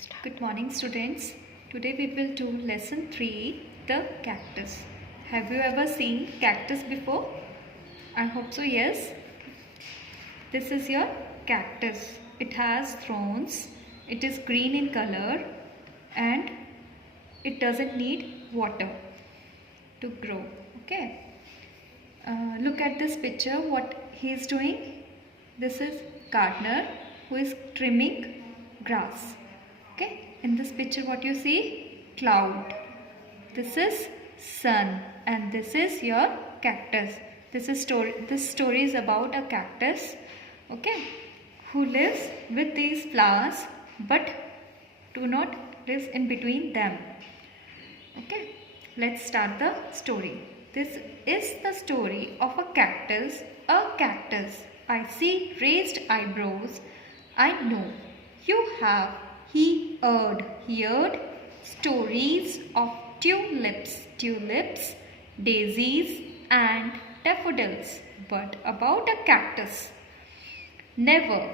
Good morning, students. Today we will do lesson 3, the cactus. Have you ever seen cactus before? I hope so, yes. This is your cactus. It has thorns. It is green in color and it doesn't need water to grow. Okay. Look at this picture. What he is doing? This is gardener who is trimming grass. Okay, in this picture what you see? Cloud. This is sun and this is your cactus. This story is about a cactus, okay, who lives with these flowers but do not live in between them. Okay, let's start the story. This is the story of a cactus. A cactus. I see raised eyebrows. I know you have heard stories of tulips, daisies and daffodils, but about a cactus, never.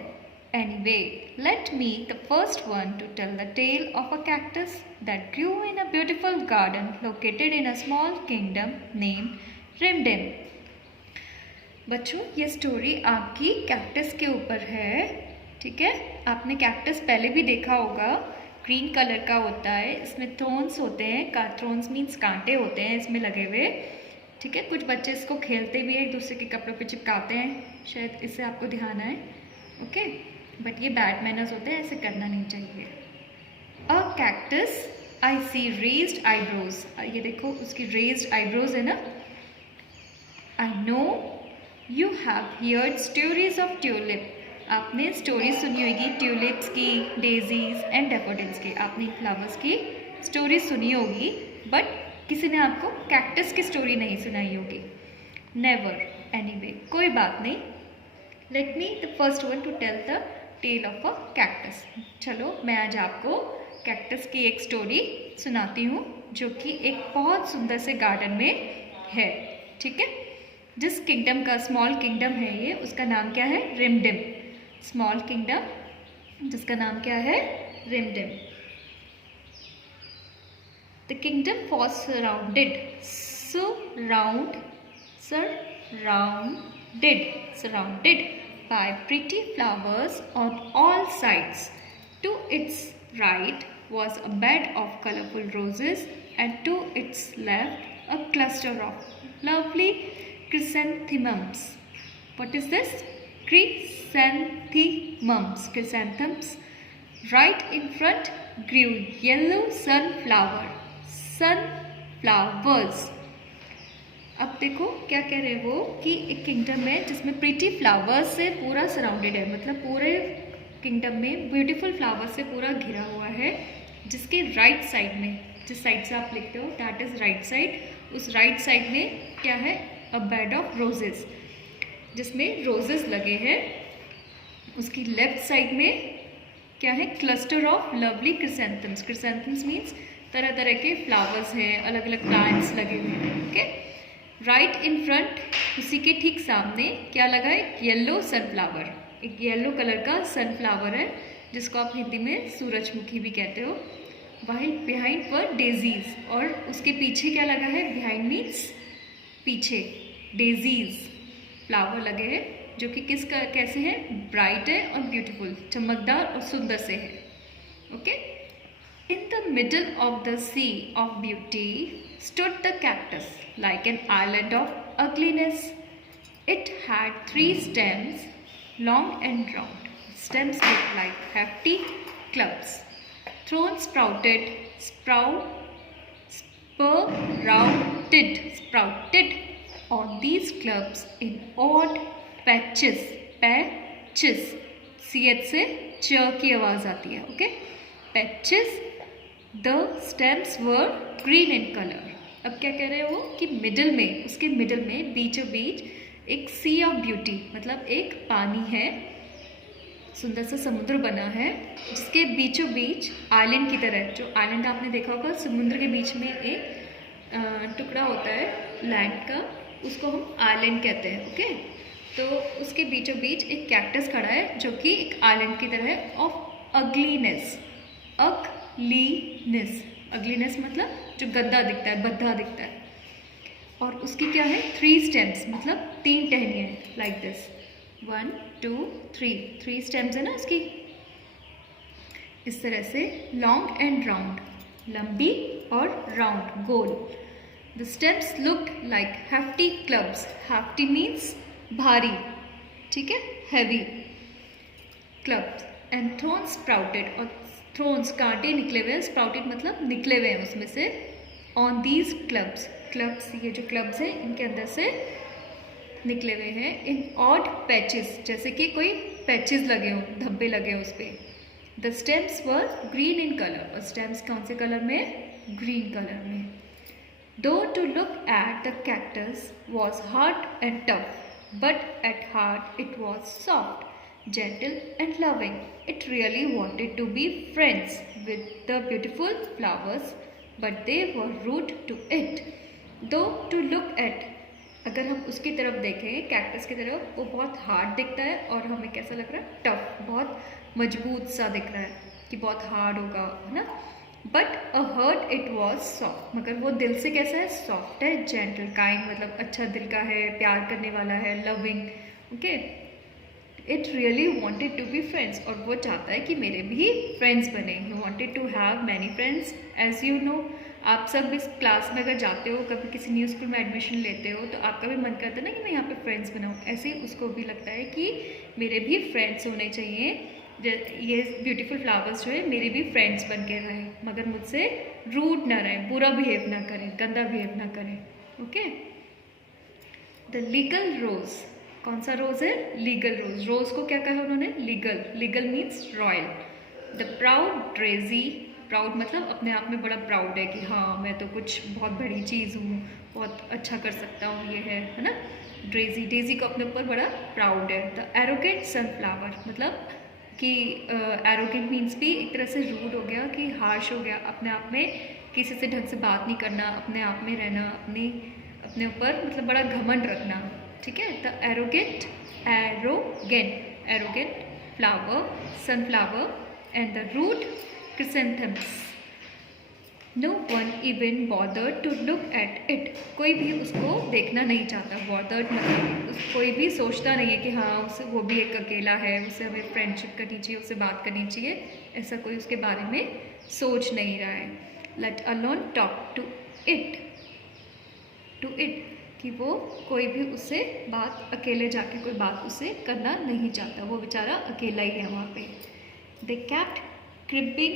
Anyway, let me the first one to tell the tale of a cactus that grew in a beautiful garden located in a small kingdom named Rimdim. बच्चों, ये story आपकी cactus के ऊपर है. ठीक है, आपने cactus पहले भी देखा होगा. ग्रीन कलर का होता है, इसमें थॉर्न्स होते हैं. थॉर्न्स मीन्स कांटे होते हैं इसमें लगे हुए. ठीक है, कुछ बच्चे इसको खेलते भी हैं, एक दूसरे के कपड़ों पे चिपकाते हैं. शायद इससे आपको ध्यान आए. ओके, बट ये बैड मैनर्स होते हैं, ऐसे करना नहीं चाहिए. A cactus I see raised eyebrows. ये देखो, उसकी रेज्ड आईब्रोज है ना. I know you have heard stories of tulip. आपने स्टोरी सुनी होगी ट्यूलिप्स की, डेजीज एंड डैफोडिल्स की. आपने फ्लावर्स की स्टोरी सुनी होगी, बट किसी ने आपको कैक्टस की स्टोरी नहीं सुनाई होगी. नेवर. एनीवे, कोई बात नहीं. Let me the first one to tell the tale of a cactus. चलो, मैं आज आपको कैक्टस की एक स्टोरी सुनाती हूँ जो कि एक बहुत सुंदर से गार्डन में है. ठीक है, जिस किंगडम का स्मॉल किंगडम है ये, उसका नाम क्या है? रिमडिम. स्मॉल किंगडम जिसका नाम क्या है? रिमडिम. The kingdom was surrounded by pretty flowers on all sides. To its right was a bed of colorful roses and to its left a cluster of lovely chrysanthemums. What is this? Chrysanthemums. Right in front grew yellow sunflowers. अब देखो क्या कह रहे हैं वो, कि एक kingdom है जिसमें प्रीटी फ्लावर्स से पूरा सराउंडेड है. मतलब पूरे किंगडम में ब्यूटीफुल फ्लावर्स से पूरा घिरा हुआ है. जिसके राइट साइड में, जिस साइड से आप लिखते हो दैट इज राइट साइड, उस राइट साइड में क्या है? अ बेड ऑफ रोजेस, जिसमें रोजेस लगे हैं. उसकी लेफ्ट साइड में क्या है? Cluster of lovely chrysanthemums. Chrysanthemums means तरह तरह के फ्लावर्स हैं, अलग अलग प्लांट्स लगे हुए हैं. ओके, राइट इन फ्रंट, उसी के ठीक सामने क्या लगा है? Yellow sunflower. एक येलो कलर का सनफ्लावर है जिसको आप हिंदी में सूरजमुखी भी कहते हो. वाइल बिहाइंड पर डेजीज, और उसके पीछे क्या लगा है? बिहाइंड मीन्स पीछे. डेजीज फ्लावर लगे हैं जो कि कैसे हैं? ब्राइट है और ब्यूटीफुल, चमकदार और सुंदर से है. Okay, in the middle of the sea of beauty stood the cactus like an island of ugliness. It had 3 stems, long and round. Stems looked like hefty clubs. Thorns sprouted on these clubs in odd patches. CH से च की आवाज आती है. Okay, patches. The stems were green in color. अब क्या कह रहे हो कि मिडिल में, उसके मिडिल में बीचों बीच एक सी ऑफ ब्यूटी, मतलब एक पानी है, सुंदर सा समुद्र बना है, जिसके बीचों बीच आइलैंड की तरह, जो आइलैंड आपने देखा होगा समुद्र के बीच में एक टुकड़ा होता है लैंड का, उसको हम आइलैंड कहते हैं. ओके, तो उसके बीचों बीच एक कैक्टस खड़ा है जो कि एक आइलैंड की तरह है, ऑफ अगलीनेस. अगलीनेस, अगलीनेस मतलब जो गंदा दिखता है, भद्दा दिखता है। और उसकी क्या है, 3 स्टेम्स मतलब 3 टहनियाँ, लाइक दिस 1 2 3 स्टेम्स है ना उसकी, इस तरह से लॉन्ग एंड राउंड, लंबी और round, goal. The stems look like hefty clubs, hefty means भारी, ठीक है, heavy clubs. And thrones sprouted, और थ्रोन्स कांटे निकले हुए हैं, स्प्राउटेड मतलब निकले हुए हैं उसमें से, ऑन दीज क्लब्स, क्लब्स ये जो क्लब्स हैं इनके अंदर से निकले हुए हैं, इन ऑड पैचेस, जैसे कि कोई पैचेस लगे हों, धब्बे लगे हों उस पर। The stems were green in colour, और स्टेम्स कौन से कलर में, ग्रीन कलर में। दो to look at the cactus was hard and tough, but at heart it was soft, gentle and loving. It really wanted to be friends with the beautiful flowers, but they were rude to it. Though to look at, अगर हम उसकी तरफ देखें, cactus की तरफ, वो बहुत hard दिखता है और हमें कैसा लग रहा है, टफ, बहुत मजबूत सा दिख रहा है कि बहुत हार्ड होगा, है ना। But a heart it was soft, मगर वो दिल से कैसा है, सॉफ्ट है, जेंटल, काइंड मतलब अच्छा दिल का है, प्यार करने वाला है, loving, okay. It really wanted to be friends, और वो चाहता है कि मेरे भी फ्रेंड्स बने। He wanted to have many friends, as you know, आप सब इस क्लास में अगर जाते हो, कभी किसी न्यू स्कूल में एडमिशन लेते हो, तो आपका भी मन करता है ना कि मैं यहाँ पे फ्रेंड्स बनाऊँ। ऐसे ही उसको भी लगता है कि मेरे भी फ्रेंड्स होने चाहिए, ये ब्यूटीफुल फ्लावर्स जो है मेरे भी फ्रेंड्स बन के रहें, मगर मुझसे रूड ना रहें, बुरा बिहेव ना करें, गंदा बिहेव ना करें, ओके। द लीगल रोज, कौन सा रोज है, लीगल रोज। रोज को क्या कहा उन्होंने, legal, legal means royal. The proud ड्रेजी, प्राउड मतलब अपने आप में बड़ा प्राउड है कि हाँ मैं तो कुछ बहुत बड़ी चीज़ हूँ, बहुत अच्छा कर सकता हूँ, ये है ना। ड्रेजी, डेजी को अपने ऊपर बड़ा प्राउड है। द एरोगेंट सनफ्लावर, मतलब कि एरोगेंट मीन्स भी एक तरह से रूड हो गया, कि हार्श हो गया, अपने आप में किसी से ढंग से बात नहीं करना, अपने आप में रहना, अपने ऊपर मतलब बड़ा घमंड रखना, ठीक है। The arrogant flower, sunflower, and the rude chrysanthemums. No one even bothered to look at it, कोई भी उसको देखना नहीं चाहता। बॉदर्ड मतलब कोई भी सोचता नहीं है कि हाँ उसे, वो भी एक अकेला है, उससे हमें फ्रेंडशिप करनी चाहिए, उससे बात करनी चाहिए, ऐसा कोई उसके बारे में सोच नहीं रहा है। Let alone talk to it, कि वो कोई भी उससे बात, अकेले जाके कोई बात उससे करना नहीं चाहता, वो बेचारा अकेला ही है वहाँ पे। They kept creeping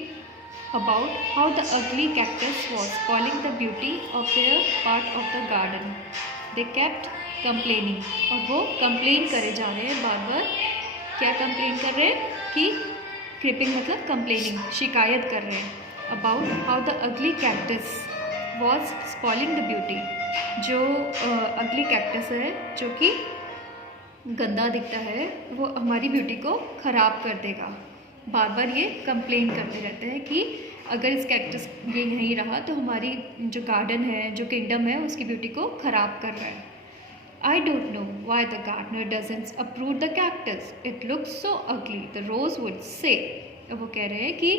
about how the ugly cactus was spoiling the beauty of their part of the garden. They kept complaining, और वो कंप्लेन करे जा रहे हैं बार बार। क्या कंप्लेन कर रहे हैं, कि क्रिपिंग मतलब कंप्लेनिंग, शिकायत कर रहे हैं। About how the ugly cactus was spoiling the beauty, जो अगली कैक्टस है, जो कि गंदा दिखता है, वो हमारी ब्यूटी को ख़राब कर देगा। बार बार ये कंप्लेन करते रहते हैं कि अगर इस कैक्टस ये यहीं रहा तो हमारी जो गार्डन है, जो किंगडम है, उसकी ब्यूटी को ख़राब कर रहा है। I don't know why the gardener doesn't approve the cactus, it looks so ugly, the rose would say. अब वो कह रहे हैं कि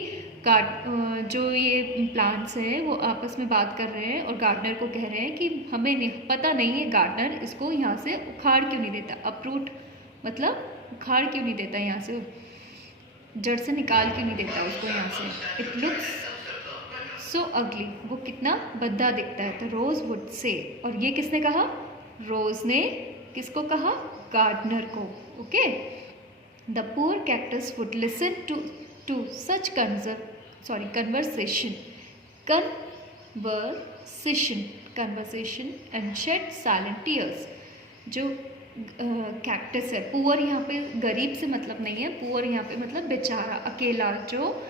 जो ये प्लांट्स हैं वो आपस में बात कर रहे हैं और गार्डनर को कह रहे हैं कि हमें नहीं पता, नहीं है गार्डनर इसको यहाँ से उखाड़ क्यों नहीं देता। अप्रूव मतलब उखाड़ क्यों नहीं देता, यहाँ से जड़ से निकाल क्यों नहीं देता उसको यहाँ से। इट लुक्स सो अगली, वो कितना भद्दा दिखता है। तो रोज वुड से, और ये किसने कहा, रोज ने किसको कहा, गार्डनर को, okay. The poor cactus would listen to such conversation and shed silent tears. जो कैक्टस है, पुअर यहाँ पे गरीब से मतलब नहीं है, पुअर यहाँ पे मतलब बेचारा, अकेला, जो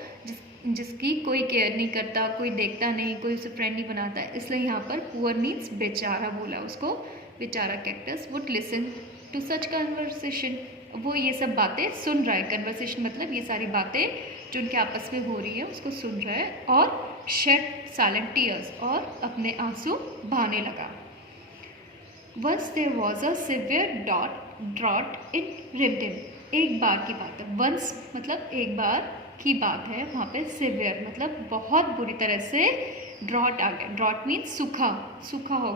जिसकी कोई केयर नहीं करता, कोई देखता नहीं, कोई उसे फ्रेंड नहीं बनाता, इसलिए यहाँ पर पुअर मीन्स बेचारा बोला उसको। बेचारा cactus would listen to such conversation, वो ये सब बातें सुन रहा है। कन्वर्सेशन मतलब ये सारी बातें जो उनके आपस में हो रही है उसको सुन रहा है। और शेड साइलेंट टीयर्स, और अपने आंसू बहाने लगा। Once there was a severe drought in Rimdim. एक बार की बात है, once मतलब एक बार की बात है वहाँ पे सिवियर मतलब बहुत बुरी तरह से ड्रॉट आ गया। ड्रॉट मीन्स सूखा हो